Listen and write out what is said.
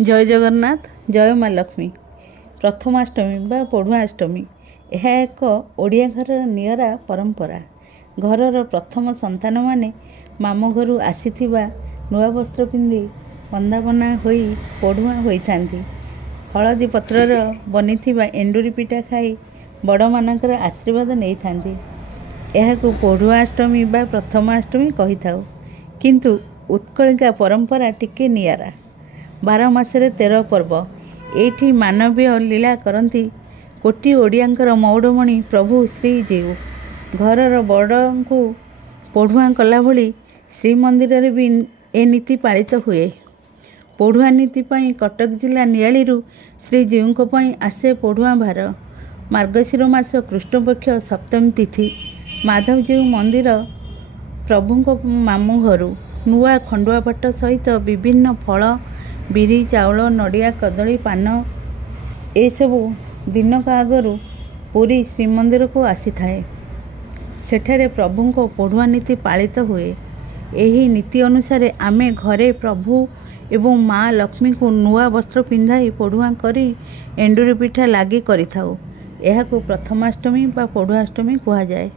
जय जगन्नाथ जय माँ लक्ष्मी। प्रथमाष्टमी बा पढ़ुआष्टमी यह एक ओडिया घर नियरा परंपरा। घरर प्रथम संतान माने मामू घर आसीथिबा नुआ वस्त्र पिंधि वंदापना होई पढ़ुआ होइथांती। हलदी पत्रर बनिथिबा एंडुरी पिठा खाई बड़ मानकर आशीर्वाद नेइथांती। एहाकु पढ़ुआष्टमी बा प्रथमाष्टमी कहिथाउ, किंतु उत्कलिका परंपरा टिके नियारा। 12 मासरे 13 पर्व एठी मानवीय लीला करती कोटी ओडियांकर मौड़मणि प्रभु श्रीजीउ। घरर बड़ को पढ़ुआ कला भली श्रीमंदिर भी ए नीति पालित हुए। पढ़ुआ नीति पाई कटक जिला नियालीरू श्रीजीउ पाई आसे पढ़ुआ भार। मार्गशीर मास कृष्णपक्ष सप्तमी तिथि माधवजीउ मंदिर प्रभु मामू घर नुआ खंडुआ पट सहित विभिन्न फल बिरी चाउल नड़िया कदली पान ए सबु दिनक आगरू पुरी श्रीमंदिर को आसी थाए। सेठारे प्रभु को पढ़ुआ नीति पालित हुए। एही नीति अनुसार आमे घरे प्रभु एवं माँ लक्ष्मी को नुआ वस्त्र पिंधाई पढ़ुआ करी एंडुरी पिठा लागी करिथाउ। एहाकु प्रथमाष्टमी बा पढ़ुआष्टमी कहा जाए।